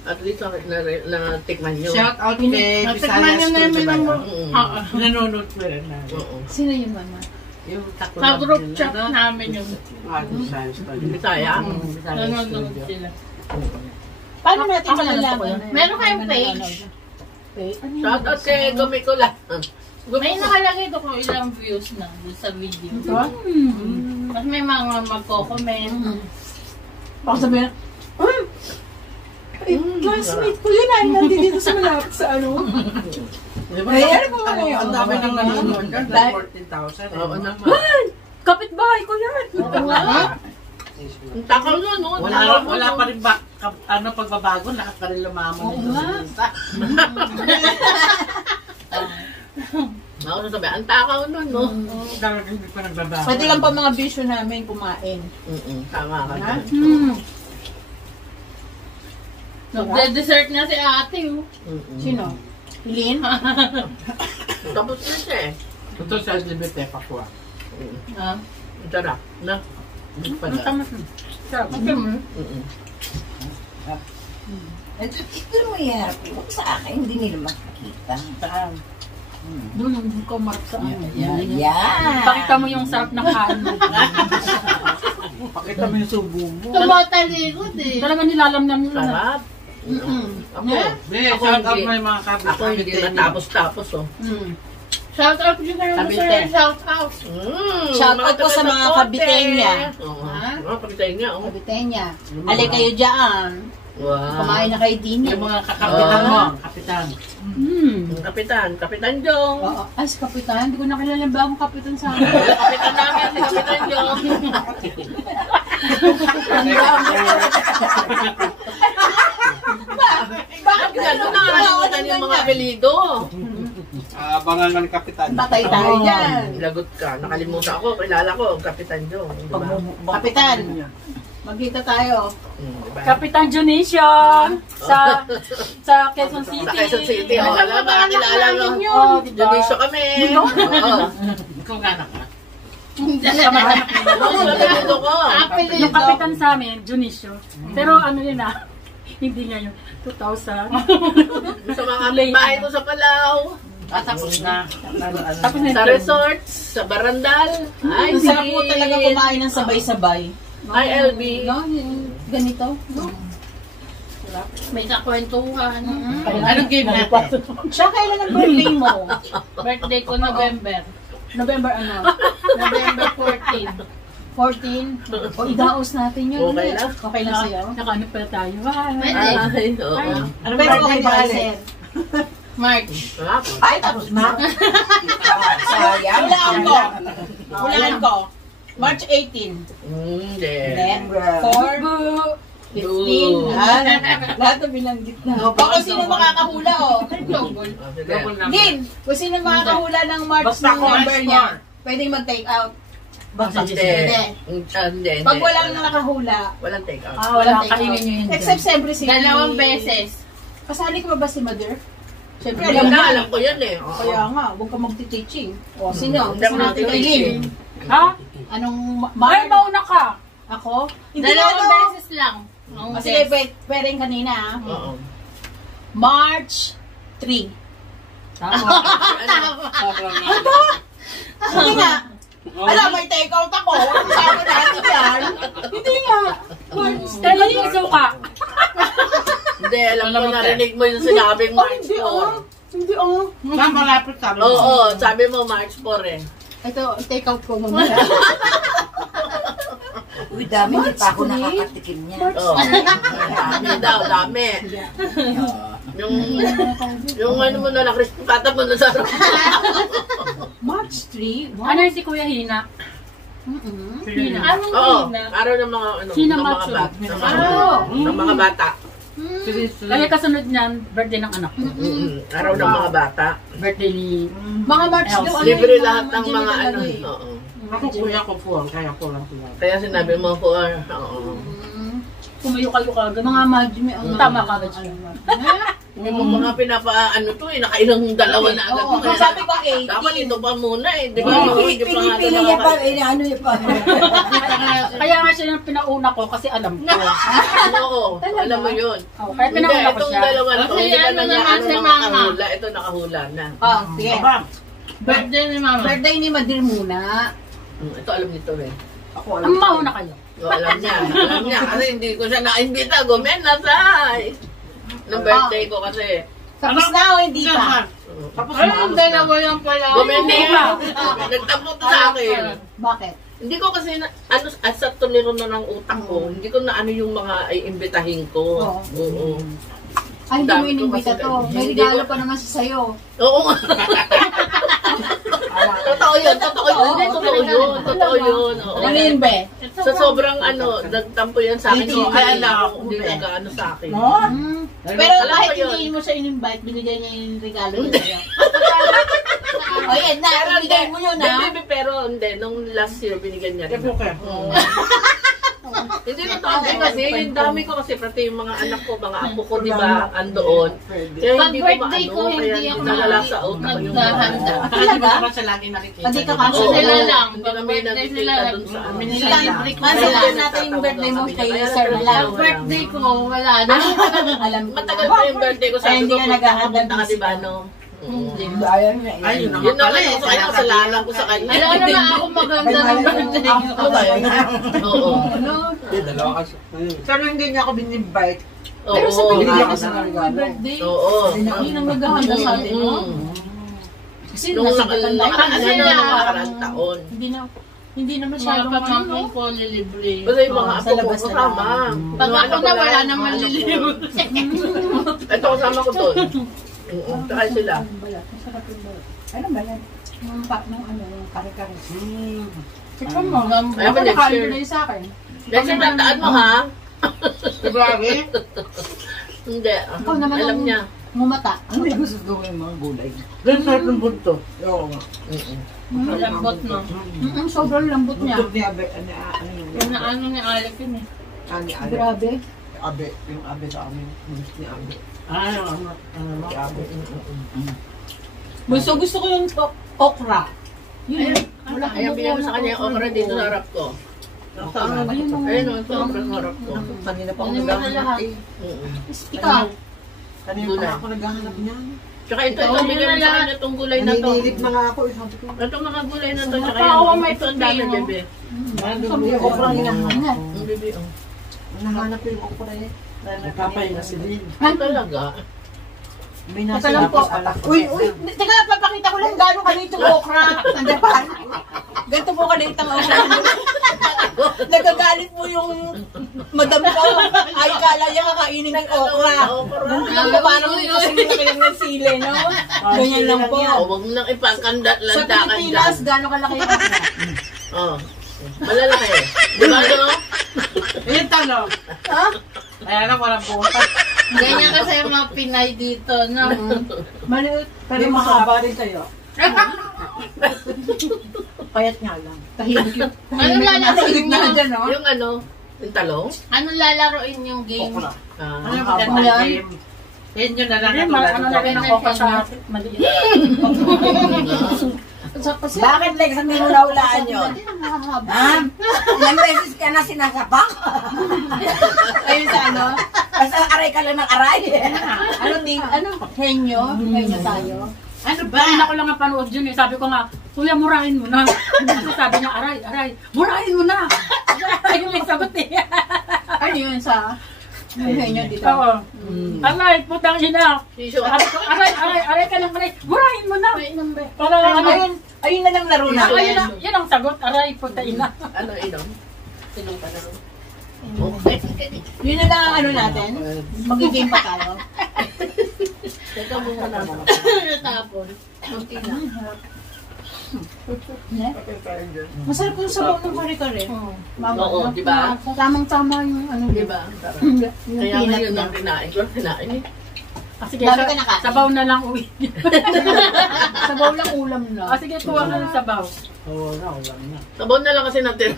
At least na-tikman nyo. Shout out kay Natikman niya Visayas namin ang... Nanonood ko rin na. Oo. Sino yun, mama? Yung takbo Sa group chat namin yun. Visayas study. Bisaya. Nanonood sila. Paano natin malalaman? Meron kayong page? Shout out kay Gumikola. May nakalagay doon kung ilang views na doon sa video. Mas may mga magko-comment. Baka sabihin, classmate ko yun ay nandito sa malapit sa ano. Ay, ano ba nga yun? Ang dami ng nanonood ka, 14,000. Oo naman. Kapitbahay ko yan. Ang takaw nun, no? Wala pa rin pagbabago, lahat pa rin lumamon. Oo nga. Ako sasabi, ang takaw nun, no? Talagang hindi pa nagbabago. Pwede lang pa mga bisyo namin kumain. Tama ka. Ha? Nagde-dessert na si ate. Oh. Sino? Lynn? Tapos na siya eh. Ito sa LGBT pa ko. Ah. Ang sarap, na? Hindi pa na. Ito mo yan. Sa akin, hindi nila makikita. Doon yung kumarap sa ano. Yan. Pakita mo yung sarap ng kain mo. Pakita mo yung subo mo. Tumatalikod eh. Talaga nilalamnam yun. Sarap. Ako, Shout out mo yung mga ako hindi natapos-tapos, oh. Shout out din kayo Sabi sa te. shout out. Shout out po sa mga kabitenya. Oo. Ha? Mga kabitenya, oh. Kabitenya. Alay kayo dyan. Wow. Kumain na kayo din. Yung mga kakapitan mo. Kapitan. Kapitan Jong. Oo. Ay, si Kapitan. Hindi ko nakilala yung bagong Kapitan sa akin. Kapitan namin, si Kapitan Jong. Bakit gano'n nakakalimutan yung mga apelido? Abangan ka ni Kapitan. Patay tayo dyan. Lagot ka. Nakalimutan ako. Kilala ko, Kapitan Jong. Diba? Kapitan. Magkita tayo. Diba? Kapitan Junation sa Quezon City. Sa Quezon City. Oh, alam ba? Kilala mo. Oh, diba? Junisyo kami. Oo. Ikaw ganak ka. Oo, apelido ko. Yung Kapitan sa amin, Junisyo. Pero ano yun hindi ngayon. 2000. Sa mga bahay ko sa Palau. Tapos na. Tapos na Sa resorts, sa barandal. Ay, Ang sarap po talaga kumain ng sabay-sabay. Ay, LB. No? Ganito. No? May kakwentuhan. Anong game natin? Siya, kailan ang birthday mo? Birthday ko November. November ano? November 14. 14? O idaos natin yun. Okay lang. Okay lang sa'yo? Nakaano pala tayo. Pwede. Ay, oo. Ano ba yung okay ba, sir? March. Sarap. Ay, tapos na. Sayang. Hulaan ko. Hulaan ko. March 18. Hindi. Then, 4, 15. Lahat na binanggit na. O kung sino makakahula, o. Global. Double number. Gin, kung sino makakahula ng March Basta ng number March niya, 4. pwedeng mag-take out. Hindi. Pag walang nakahula, Walang take out. Wala take kainin out. nyo yun. Except siyempre si... Dalawang beses. Kasali ko ba si Mother? Siyempre, Alam alam na, mo. alam ko yan eh. Oo. Kaya nga, huwag ka magti-teaching. O, sino? Hindi ako nagtiteaching. Ha? Anong... Ay, mauna ka. Ako? Hindi Dalawang ano. beses lang. Ang Sige, beses. pwede kanina ha. Oo. March 3. Hindi nga. Alam, may take out ako. Sabi natin yan. Hindi nga. Pero yung ka. Hindi, alam ko narinig mo yung sinabing March 4. Hindi Ma'am, malapit sabi mo. Oo, sabi mo March 4 eh. Ito, take out ko mamaya. Uy, dami. Hindi pa ako nakakatikim niya. Oo. Dami daw, dami. Yung ano mo na lang, crispy pata mo na sa March 3? Ano yung si Kuya Hina? Hina. Anong Oo, hina? araw ng mga ano, Sino ng mga Matsu? bata. Ng mga bata. Kaya kasunod niyan, birthday ng anak ko. Araw ng mga bata. Birthday ni... Mga March daw. ano Libre yung lahat ng Jimmy mga talaga ano. eh. Oo. Ako kuya ko po, kaya ko lang kuya. Kaya sinabi mo po, oo. Kumayo kayo kagad. Mga Jimmy, ang tama kagad siya. Hindi mo mga pinapa, ano to eh, nakailang dalawa na agad. Oo, Kaya sabi ko 18. dapat ito pa muna eh. Di ba? Pinipili niya pa. Ano niya pa. Kaya nga siya yung pinauna ko kasi alam ko. Oo, alam mo yun. Oh, kaya Hindi, pinauna ko itong siya. dalawa na to, Kasi hindi ka ano na niya naman ano si mga Mama. nakahula. Ito nakahula na. Oh, sige. Aba, Birthday ni Mama. Birthday ni Madir muna. Ito alam nito eh. Ang mauna kayo. So, alam niya. Alam niya. Kasi hindi ko siya na-invita. Gumen na say. Ng birthday ko kasi. Tapos na o hindi siya pa? pa. Tapos Ay, ang dalawa lang pala. Bumili ka. Nagtampo to sa akin. Bakit? Hindi ko kasi, sa tuliro na ng utak ko, hindi ko na ano yung mga iimbitahin ko. Oo. Ay, hindi mo Dami ko inimbita kasi- to. May hindi regalo ko- pa naman siya sa'yo. Oo nga. Totoo yun. Totoo yun. Oo. Ano yun, be? Sa sobrang nagtampo yan sa akin. Hindi, So, kaya ay, lang, hindi ube. nag-ano sa akin. Pero Alam kahit ko yun. hindi mo siya in-invite, binigyan niya yung regalo niya sa'yo. O yan na, ibigay mo yun ha. Pero hindi, nung last year binigyan niya rin. Hindi na totoo kasi, yung dami ko kasi pati yung mga anak ko, mga apo ko, di ba, andoon. Kaya Pag hindi ko birthday ko, maano, kaya hindi ako nalala sa utak ko yung mga naghahanda. Kaya di ba naman siya lagi nakikita? Hindi ka di ba? kasi Oo. Sila lang. Hindi Pag kami birthday sila, nagkikita dun sa ano. miniselebrate ko Kasi sila. alam natin yung birthday mo kay Sir Pag Malal. birthday ko, wala na. Alam ko Matagal na. pa yung birthday ko, Ay, sabi hindi ko, ka naghahanda, punta ka, busy di ba, ka. no? Ayaw niya. Ay, yun Yun naman naman pala ako, kaya kasalanan ko sa kanya. Alam naman ako maganda ng birthday ko. Oo. Dalawa kasi. Sana hindi niya ako bin-invite. Pero sa Binigyan ko Pilipinas, sa regalo. birthday. oo. Hindi nang maghahanda sa atin, no? Kasi Nung nasagatan tayo. nakarang taon. Hindi na Mga masyadong pamangkin ko, lilibre. Kasi yung mga sa apo ko labas na kasama. Pag ako na wala naman Ano ko. lilibre. Ito kasama ko doon. Tsaka sila. Masarap yung balat. Ano ba yan? Yung yung kare-kare. Ikaw mo. Kaya pa next year. na yung sa akin. Next year, tandaan mo ha? Grabe. Hindi. Ikaw naman Alam ang- niya. Mumata. Hindi gusto ko yung mga gulay. Ganun sarap ng bunto. Oo nga. Malambot no. Sobrang lambot niya. Buntot ni Abe, ano Yung ano ni Alec yun eh. Ani Abe. Grabe. Abe, yung Abe sa amin. Gusto ni Abe. Ano, Si Abe. Gusto ko yung okra. Yun. Wala Kaya bigyan ko sa kanya yung okra dito sa harap ko. Ayun ang Ayun, ito ang okra sa harap ko. Kanina pa ako Ano mo na lahat? naghahanap eh. Ikaw. Kanina pa Gulay. ako naghahanap niyan. Tsaka ito, bigyan mo sa kanya itong gulay na to. Naninilip na nga ako. Sabi ko, Itong mga gulay na to, tsaka Napakawa yan. may Ito ang dami, protein, no? bebe. Sabi yung okra hinahanap. Ang bebe, oh. nahanap ko yung okra eh. Nagpapahinga si Lynn. Ay, talaga. May Teka nasa lang po. lapos atak ko. Uy, teka, papakita ko lang gano'ng kaliit yung okra. Nandiyan. Ganito po kaliit ang okra. Nagagalit po yung madam ko. Ay, kala niya kakainin ng okra. Ganito lang po, parang kasi laki lang ng sili, no? Ganyan lang po. Oh, huwag mo nang ipangkandat, Sa lantakan Pilipinas, dyan. gano'ng kalaki yung okra? Oh. Malalaki. Di ba, no? Ayun tanong. Ha? Kaya na walang buhay. Ganyan kasi yung mga Pinay dito, no? Maliit. Pero mahaba rin sa'yo. Payat nga lang. Tahimik yun. Ano lalaroin na nyo? dyan, no? Yung ano, yung talong. Ano lalaroin yung game? Okra. Ano yung Haba. maganda game? Yan yun na lang. Ano na rin ako pa sa maliit. Bakit Lex, hindi mo nahulaan yun? Ha? Ilang beses ka na sinasapak? Ayun sa ano? Basta aray ka lang ng aray. Ano ting? Ano? Henyo? Henyo tayo. Ano ba? Kanina ko lang ang panood yun eh. Sabi ko nga, kuya, murahin mo na. Sabi niya, aray, murahin mo na. Ayun yung sagot eh. Ano yun sa... Yung henyo dito? Oo. Aray, putang ina. Sisyo. Sabi ko, aray ka lang, aray. Murahin mo na. Para Ayun, ayun na lang laro na. Yun ang sagot, aray, puta ina. Ano, inom? Inom ka na. Okay. Yun na lang ang ano natin. Magiging pa tayo. Teka muna na. Tapon. Kunti na. Masarap yung sabaw ng kare-kare. Oo, di ba? Tamang-tama yung ano. Di ba? Yung Kaya peanut ngayon niya. ang kinain ko, kinain eh. Sige, Dami ka nakain. sabaw na lang uwi. Sabaw lang ulam na. Sige, kuha ka ng sabaw. Oo, wala na. Sabaw na lang kasi natin.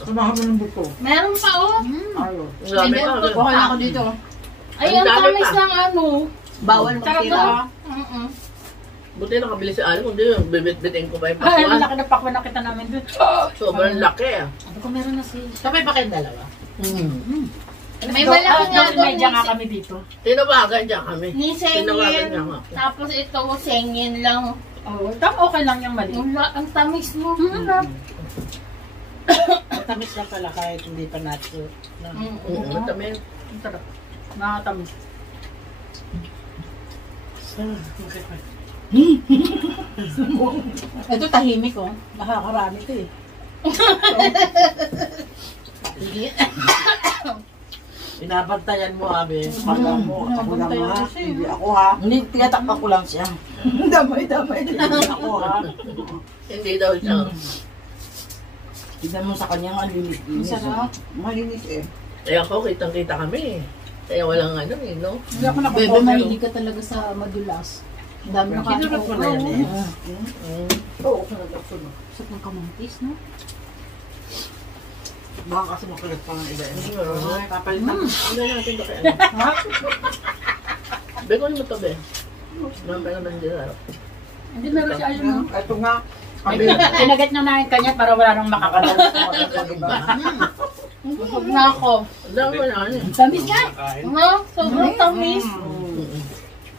Samahan mo ng buto. Meron pa oh. Ayun. Ang dami Hindi, pa. Bukan ako dito. Ay, Ang ang dami tamis pa. ng ano. Bawal Sarap magtira. na. Buti nakabili si Ali, kundi yung bibit-bitin ko pa yung Ay, pakwan. laki na pakwan nakita namin dun. Sobrang laki ah. Sabi ko meron na si... Sabay pa kayong dalawa? May malaki nga doon Medya nga kami dito. Tinawagan niya kami. ni Tinawagan Sengin. niya nga. Tapos ito, Sengin lang. Oo, okay lang yung mali. Ang tamis mo. Tamis na pala kahit hindi pa nacho. Oo, tamis. Ang sarap. Nakatamis. Ito tahimik oh. Nakakarami ito eh. Binabantayan mo, Abe. Pagka mo, ako lang ha. Hindi ako ha. Hindi, tinatakpa ko lang siya. Damay-damay. Hindi ako ha. Hindi daw siya. Tignan mo sa kanya ang linis-linis. Sarap. Malinis eh. Eh ako, kitang-kita kami. Kaya walang ano eh, no? Hindi ako Bebe, nakapag mahilig ka talaga sa madulas. Ang dami na Sinurot ko na yan eh. Oo, sunod. Sa pagkamantis, no? Baka kasi makulit pa ng iba. Ay, Papalitan. Hindi natin ito kaya. Bekon mo to, be. Mamaya naman dito. Hindi meron siya ayun, no? Ito nga. Kinagat niya na yung kanya para wala nang makakalaw. Busog na ako. Ang dami mo na ano eh. Tamis na. No? Sobrang tamis.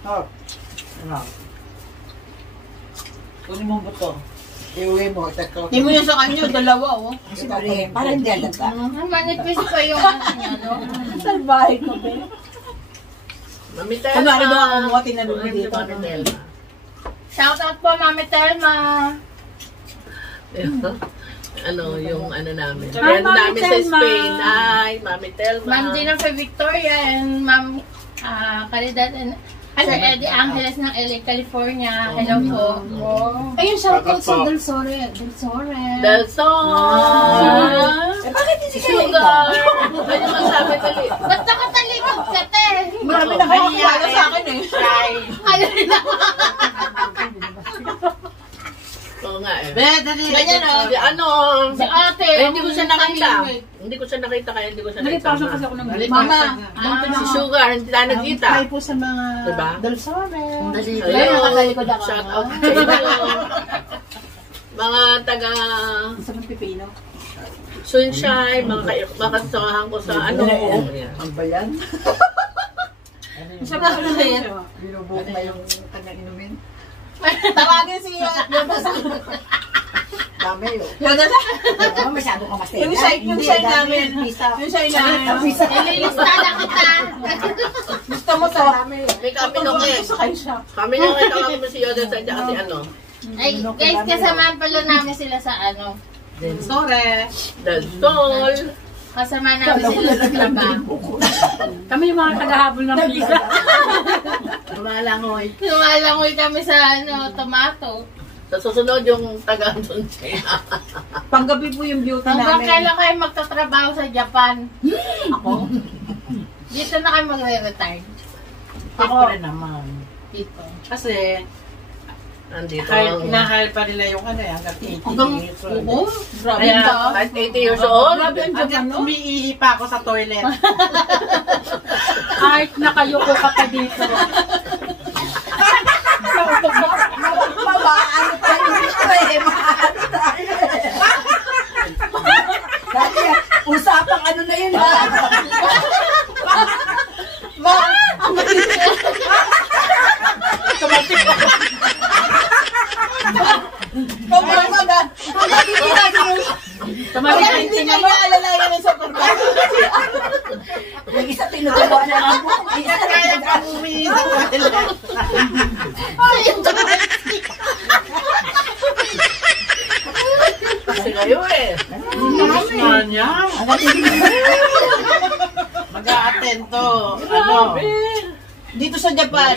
Ano? Kunin mo buto. Iuwi mo. Teko. Hindi mo yun sa kanya, dalawa oh. Siyempre, para hindi alata. Ang manipis pa yung ano niya, no? Salbahe ko ba? Mami Telma. Kunwari daw ako mo, tinanong mo dito. Mami Telma. Shout out po, Mami Telma. Ano, yung ano namin. Hi, Friend Mami namin sa Telma. Spain. Hi, Mami Telma. Ma'am Jennifer Victoria and Ma'am Caridad and Sir Eddie Angeles ng LA, California. Hello po. Ayun, shout out sa Del Sore. Del Sore. Del Sol. Eh, bakit hindi siya Sugar. Ano masabi dali? Ba't nakatalikod ka, te? Marami na kakakilala sa akin eh. Ayun na. Oo nga eh. Ganyan oh. Si ano? Si ate. Eh, hindi ko siya nakita. tahimik. Hindi ko siya nakita kaya hindi ko siya Nalipasok kasi nakita. ako ng Mama. Si Sugar, hindi tayo nagkita. Hi po sa mga Diba? Dulsore. Ayun, nakatalikod ako. Shout out sa inyo. Mga taga Sa mga pipino. Sunshine, mga kasamahan ko sa ano. Ayan. Ang bayan. Siya ba na yan? Binubuhok na yung kanyang inumin. Tawagin si Yoda sa... Dami yun. Yoda sa... Oo, masyado ka mas Yung side namin. Yung side namin. Ililista na kita. Gusto mo to? May kami nung eh. Sa kayo siya. Kami nung kami mo si Yoda sa kasi ano. Ay, guys, kasamahan pala namin sila sa ano. Sore. Del Sol. Kasama namin sila sa trabaho. Kami yung mga tagahabol ng pizza. Lumalangoy. Lumalangoy kami sa ano, tomato. Sa susunod yung taga Sunshine. Panggabi po yung beauty Hanggang namin. kailan kayo magtatrabaho sa Japan? Ako? Dito na kayo magre-retire. Ako rin naman. Dito. Kasi, Andito. nahal pa nila yung ano hanggang 80 Hanggang, years old. oo, grabe Kaya, ka. Kahit 80 years old. Hanggang umiihi pa ako sa toilet. Kahit nakayuko ka pa dito. Ano tayo dito eh? Dati, usapang ano na yun ha? Sobrang agad. Kaya hindi niya maalalayan ng supermarket. Yung isa tinutuwa na ako. Isa Kaya ka umiihi sa toilet. Kasi kayo eh. Bilis nga niya. Mag-a-attend to. Ano? Dito sa Japan.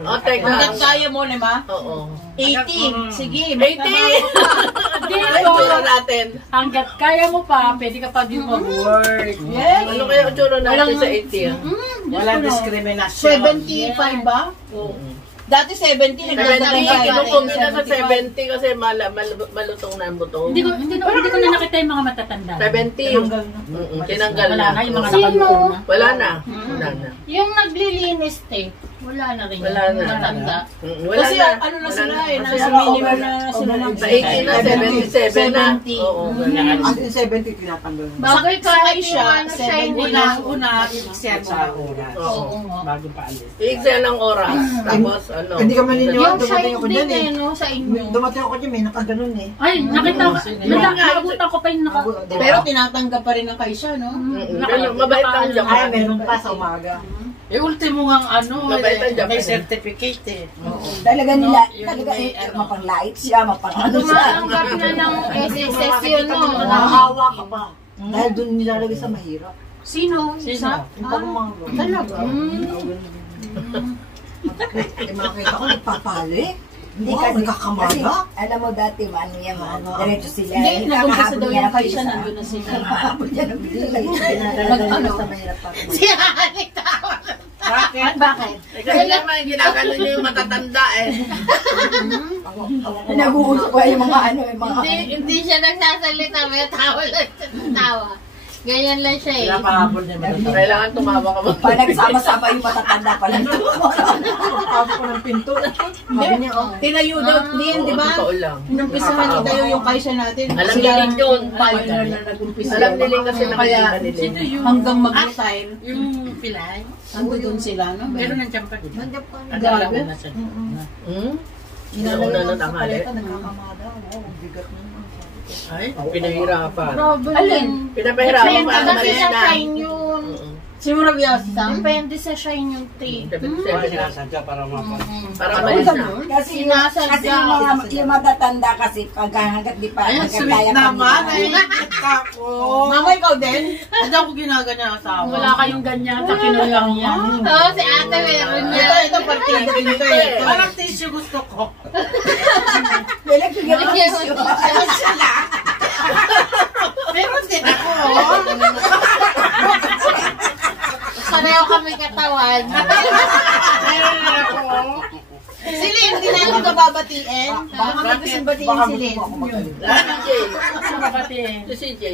O, teka. Hanggang kaya mo, Lima? Oo. 80. Sige. 80! Dito, Itsura natin. hanggat kaya mo pa, pwede ka pa din mag-work. Yes. Ano kaya itsura natin sa 80 ah? Walang diskriminasyon. 75 ba? Dati 70, 70, nagdadagdag kinukumpit na sa 70 kasi malutong na ang buto. Hindi ko na nakita yung mga matatanda. 70 yung tinanggal Wala na. na, yung mga Sino? nakalimutan na. Wala na. Wala na. Yung naglilinis, te. Wala na rin. Wala na. Matanda. Wala Kasi na. ano na Wala sila na. eh, Kasi nasa minimum na sila ng Sa 80 na, 77 na. 70. Oo. As in 70 tinatanggal. Bagay ka Sakay yung siya, ano, shiny 70 na. Una, i-exam sa oras. Oo. Oo nga. Bago pa alis. I-exam ng oras. Tapos, Ano? Hindi ka maniniwala, Yung dumating shine ako din dyan eh. no, sa inyo. Dumating ako dyan, may nakaganon eh. Ay, nakita ko. Nakabutan ko pa yung naka... Pero tinatanggap pa rin ang kaisa, no? Ganun, mabait ang Ay, Japan. meron pa sa umaga. Eh, ultimo nga Mabait ang Japan. may certificate eh. Talaga nila, talaga mapanglait siya, mapangano siya. Tumatanggap na ng SSS yun, no? Nakahawa ka pa. Dahil doon nilalagay sa mahirap. Sino? Isa? Yung pagmamahal. Talaga? Eh, makakita ko, nagpapali. Hindi Wow, kasi, nagkakamaga. alam mo dati, ano yan, diretso sila. Hindi, nagumpisa daw yung kaisa, isa. nandun na sila. Nagpahabol yan ng bigay. Nagpapali sa mahirap pa. Si Anik tawa. Bakit? Bakit? Kasi naman, ginagano niyo yung matatanda eh. Nag-uusap ko yung mga ano, yung mga... Hindi siya nagsasalita, may tawa lang siya ng tawa. Ganyan lang siya eh. Pinapahabol niya ba? Kailangan tumawa ka ba? Pag nagsama-sama yung matatanda pala. Pagkakabot ko ng pinto. Sabi niya, oh. Tinayo daw din, di ba? Totoo lang. Inumpisahan itayo yung kaisa natin. Alam Sila niling yun. pioneer na nag-umpisa. Alam niling kasi Kaya, nakikita niling. hanggang mag-retire, Yung pilay? nandun sila, no? Pero nandiyan pa din. Grabe. Agalaw na siya. Hmm? Inauna Inauna na na tanghali. nagkakamada. Wow, bigat na. Ay, Pinahirapan. Problem. Alin? Pinapahirapan pa ang Kasi malis sa na. shine yun. Si Murabiasa. Depende sa shine yung tree. Wala sinasadya para mapag... Para malis na. Kasi Sinasadya. kasi yung matatanda kasi pag hanggat di pa ay, hanggat sweet kaya naman. pa Ay, nila. ikit ka ko. Mama, ikaw din? Hindi ako ginaganyan asawa. Wala kayong ganyan, sa kinulang yan. Oo, si ate meron niya. Ito partido rin ito eh. Parang tissue gusto ko. May nagbigay ng Yes, tissue. Meron din ako. Pareho kami katawan. Meron din ako. Si Lynn, hindi natin ito babatiin. Baka may gustong batiin si Lynn. Si Kapati eh. CJ. Si CJ.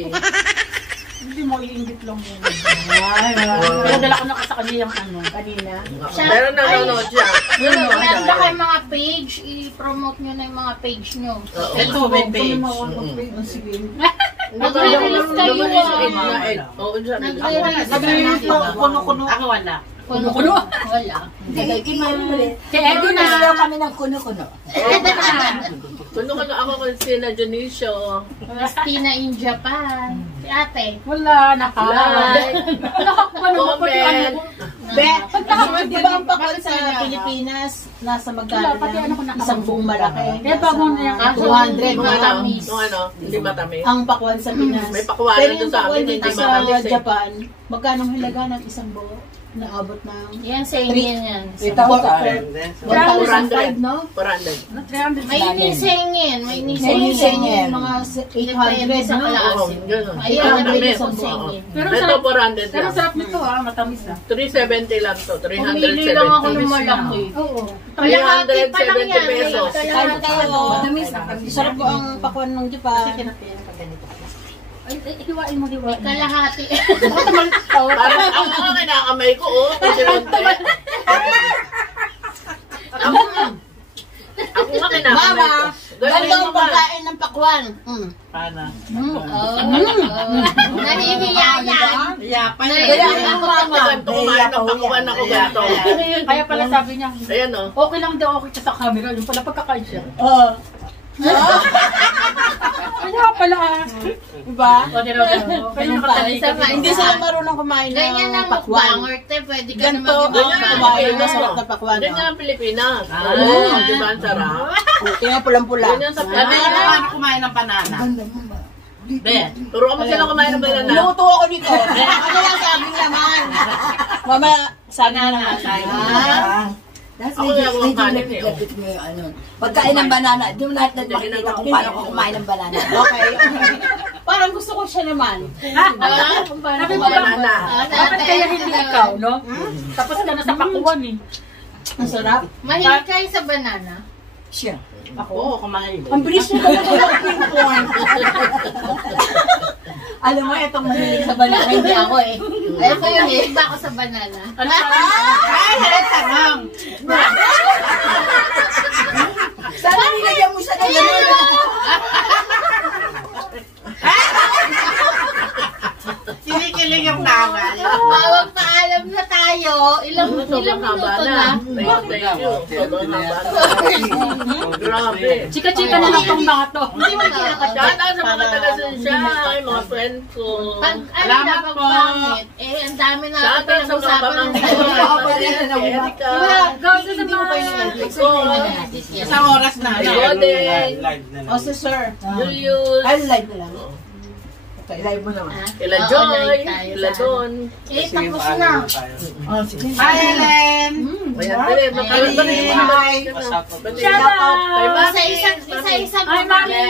Hindi mo iingit lang yun. Pero dala ko na sa kanya yung ano. Kanina. Pero nanonood siya. Meron ba kayong mga page? I-promote nyo na yung mga page nyo. Oo. Ito, may page. Sige. Nagre-release kayo Oo, siya. Nagre-release Kuno-kuno. Ako wala. Kuno-kuno? Wala. Kay Edo na. Daw kami ng kuno-kuno. Kuno ka na ako kung sina Junicio. Christina in Japan. Si ate. Wala, Like, nakakabalo ko pa yung ano ko. Be, di ba ang pakwan sa Pilipinas, nasa magkano Wala, pati ano ko lang? nakabalo. Isang buong malaki. Kaya bagong na yung 200 Nung ano, matamis. nung ano, hindi matamis. Ang pakwan sa Pinas. May pakwan Pero doon yung sa pakwan amin, dito hindi sa matamis eh. Japan, magkano ang halaga ng isang buo? Naabot ng Yan sa inyo yan. 1,500, no? 400. May inisengin. May Sa inisengin. mga Depende 800, sa no? kalaasin. Ganun. Ayun, Ikaw, may may isang isang sengin. Pero Ito sarap, 400 pero lang. sarap nito ah, matamis ah. 370 lang to. Pumili lang ako 370. ng malaki. Oo. Kalahati pa lang 370 yan. pesos. Kahit tayo, Matamis. sarap po ang pakwan ng Japan. Ay, hiwain mo, hiwain. Kalahati. Parang ako nga kinakamay ko, oh. Kasi lonte. Ako nga kinakamay ko. Mama, ganito ang pagkain ng pakwan. Paano? Nahihiya yan. Yapan Nahihiya Ako ganito, kumain ng pakuan ako ganito. Kaya pala sabi niya, Ayan, oh. okay lang daw ako sa camera, yung pala pagkakain siya. Kaya pala ah. Diba? Okay raw daw. Kaya nakatalika Sama, Hindi sila marunong kumain Ganyan ng ang pakwan. mukbanger, te. Pwede ka Ganito naman ang kumain ng sarap na pakwan. Ganyan ang Pilipinas. Ah. Oo, di ba ang sarap? Tingnan pulang-pula. Ganyan sa Sabi niya Pilipinas. paano kumain ng banana. Be, Turo mo sila kumain ng banana. Luto ako dito. Ano lang sabi naman? Mama, sabi na nga tayo. Ako yung mga kanin eh, oh. Lapit mo yung ano. Pagkain ng banana, di mo lahat makikita kung paano ko kumain ng banana. Okay. Parang gusto ko siya naman. Sabi mo ba, Banana. bakit kaya hindi ikaw, no? Tapos ka na sa pakuan eh. Ang sarap. Mahilig kayo sa banana. Siya. ako, kumain. Ang bilis niya talaga pinpoint. Alam mo, itong mahilig sa banana, hindi ako eh. Ay, kaya mahilig ba ako sa banana? Ano sabi? Ay, tanong. Sana nilagyan mo siya ng gano'n. Kinikilig yung nanay. Pawag paalam na tayo. Ilang Sobrang haba minuto na. na. Thank you. Sobrang haba na. Grabe. Chika-chika na lang tong mga to. Hindi mo kinakatyan. Shout out sa mga taga-Sunshine, mga friend ko. Pag ano na pagpangit, ang dami na Shout out sa mga pamangkin. Erika. Gawin sa mga... Isang oras na. Godeng. Live na lang. O si Sir. Julius. Ay, live na lang. Live mo naman. Kila Joy. Kila Don. Eh, Sige, tapos paano na. na tayo? Oh, sige. Hi, Ellen! Ayan, dali. Hi! Shout out! Isa-isa. Hi, Mami!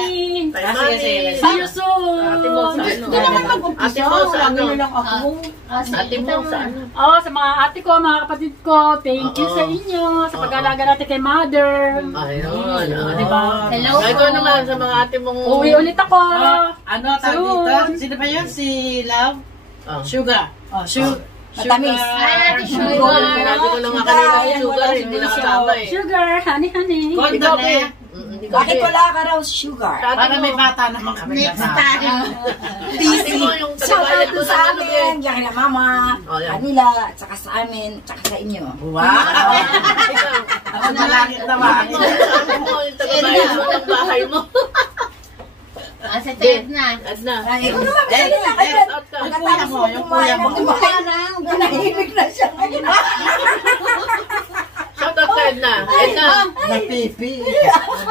Kay Mami. See you soon! Ate mo sa ano? Hindi naman mag-umpisa. Ate mo sa ano? Lagi na lang ako. Ate mo sa ano? Oh, sa mga ate ko, mga kapatid ko, thank you sa inyo sa pag-alaga natin kay mother. Ayun. Diba? Hello Ikaw po. naman sa mga ate mong... Uwi ulit ako. Ano tawag dito? Sino ba yun? Si Love? Oh. Sugar. Oh, Sugar. Matamis. Ay, Ate Sinabi Sugar. ko na nga kanina yung sugar, hindi nakasama eh. Sugar, honey, honey. Gondo na eh. Bakit wala ka raw sugar? Para may bata naman kami Next kasama. time. Ate mo yung Shout out tagabayad ko po sa sa ano amin, eh. diyan kina mama, Oh, yan. kanila, tsaka sa amin, tsaka sa inyo. Wow! Ikaw. Ako na langit naman. Sabi mo yung tagabayad mo ng bahay mo. Si Ted na. Adna. Ay, ikaw naman, Eh, kanina, eh, ayun. Out ka. Pagkatapos mo yung kumain kuya mo. ng kumain na, nanahimik na siya ngayon. Shout out ka Edna. Edna. Napipi.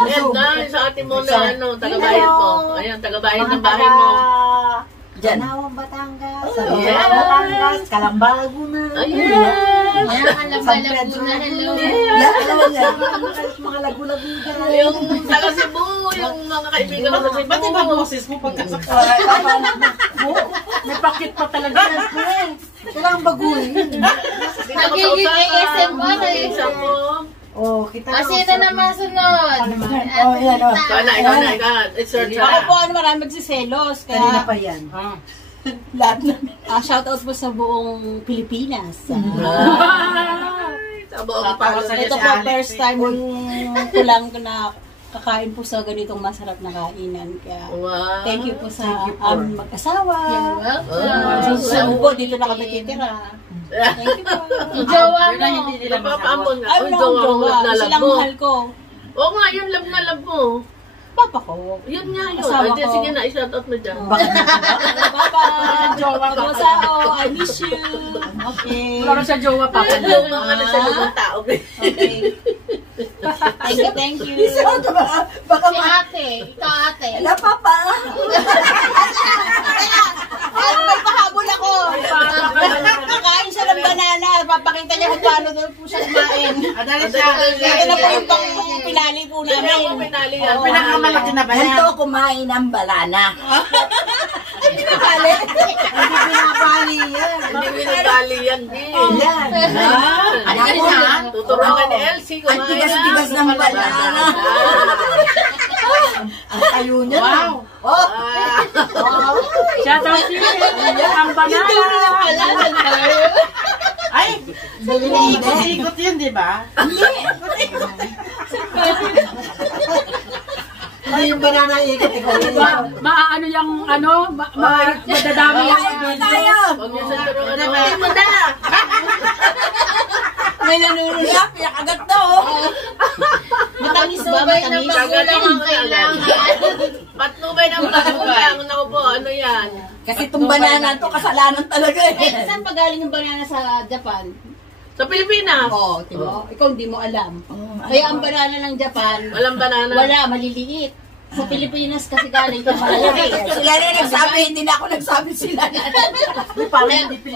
Edna, yung sa ate mo na ano, tagabayad mo. Ayan, tagabayad ng bahay mo. Diyan. Nawang Batangas. Yeah. Batangas. Kalambago na. Ayun. Ayan, kalamba-lago na. Hello. Mga lagu-laguga. Yung taga Cebu, yung mga kaibigan ko sa Cebu. Ba't iba boses mo pagkasakta? May pakit pa talaga. Kailangan baguhin. Nagiging ASM mo. Isa mo. Oh, kita Kasi na naman sunod. Oh, yan, oh. Ikaw na. It's your Ako turn. po, marami magsiselos. Kanina Kaya, pa yan. Lahat na. shoutout po sa buong Pilipinas. Sa buong Para sa palo. ito po, first time ko lang na kakain po sa ganitong masarap na kainan. Kaya, Wow. thank you po sa aming mag-asawa. You're welcome. Sa Ubo, dito na kami titira. Thank you po. Jowa Yun na mo. hindi nila Napapaambon nga. Ay, Uy, wala jowa akong mo, jowa. love na love Silang mo. mahal ko. Oo nga, yun love na love mo. Papa ko. Yun nga yun. Asawa Ay, ko. sige na, i-shoutout mo dyan. Papa, jowa ko sa I miss you. Okay. Wala na siya jowa pa. Yung mga ano sa lumang tao. Okay. Thank you. Baka Si ate. Ikaw ate. wala pa pa. Ay, magpahabol ako. Kakain siya ng banana. Papakita niya kung paano daw po siya kumain. Adali siya. Ito na po yung pang pinali po Yan namin. ang pinali yan. Pinakamalaki na Ganito kumain ng balana. Hindi pinapali yan. Hindi pinali yan, G. Yan. Ano yan? Tuturuan ni Elsie kung Ang tigas-tigas ng balana. Ang tayo niya. Wow. Shout out si ang banana. Ay, ikot yun, di ba? Hindi yung banana ikot. Ikaw yun. Maano yung ano, madadami yung Tayo! Huwag niyo sa turuan. Hindi mo na! May nanunod. Piyak, piyak agad to. Matamis ba? Subay ng Matamis. magulang ang kailangan. Patnubay ng magulang. Naku po, ano yan? Kasi itong banana to, kasalanan talaga Eh, eh. saan pa galing yung banana sa Japan? Sa Pilipinas. Oo, diba? Ikaw hindi mo alam. Kaya ang banana ng Japan, Walang banana. wala, maliliit. Sa Pilipinas kasi galing ito malaki. Sila rin nagsabi, hindi na ako nagsabi sila. O,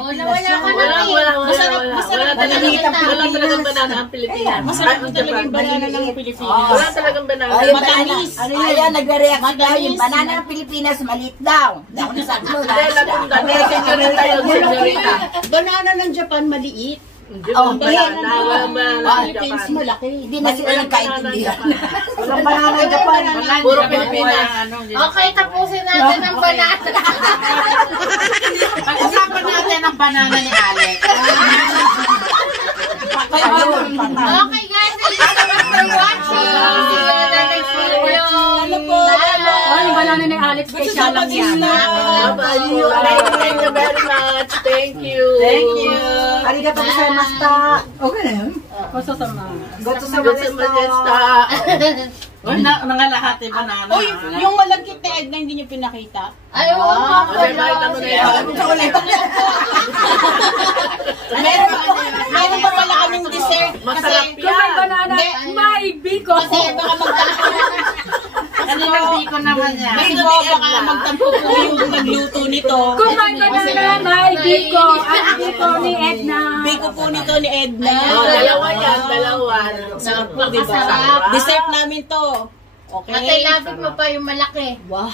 nawala ka na. Wala Masarap talagang banana ang Pilipinas. Masarap po talaga yung banana ng Pilipinas. Wala talagang banana. Ay, Matamis. Ano yun? Ayan, nagre-react daw. Matamis. Yung banana ng Pilipinas, maliit daw. Hindi ako nagsabi mo. Senyorita. Banana ng Japan maliit. Hindi Oh, mo banana. Walang banana. Philippines malaki. Hindi na sila nagkaintindihan. Walang banana ng Japan. Puro Pilipinas. Okay, tapusin natin ang banana. Pag-usapan natin ang banana ni Alex. Okay, guys. for watching. See you in the next video. Ano po? Oh, yung banana ni Alex kay siya lang yan. Bye-bye. Thank you very much. Thank you. Thank you. Arigato gozaimashita. Okay na yun. Koso sama. Goto sa Good sa Majesta. Nangalahati banana. Uy, yung malagkit na Edna hindi niyo pinakita. Ay, oo nga pala. Meron pa pala kaming dessert. Masarap Kung may yan. banana, may biko. Kasi baka magtampo. Kanina biko naman yan. Kasi baka magtampo po yung nagluto nito. Kung may banana, may biko. Ang biko ni Edna. Biko po nito ni Edna. Oh, dalawa yan, dalawa. Napakasarap. Dessert namin to. Okay. At ilapit mo pa yung malaki. Wow.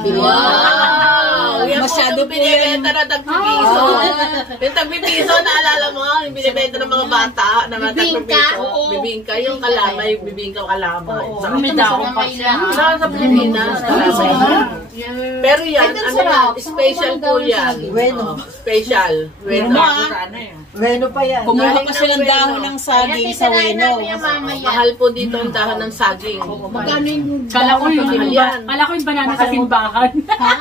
Wow! Yan Masyado po po yung binibenta na tagpipiso. Ah. Yung tagpipiso, naalala mo, yung binibenta ng mga bata na mga Bibingka? tagpipiso. Oo. Bibingka, yung kalamay, bibingka o kalamay. Oo. Sarap May na. daong pa siya. Sa Pilipinas, kalamay. Pero yan, ano yan, special po yan. Bueno. Oh, special. Bueno. Bueno pa yan. Kumuha pa silang dahon ng saging sa Weno. Mahal po dito ang dahon ng saging. Magkano yung Kala ko yung Ayan. banana sa simbahan. Ha?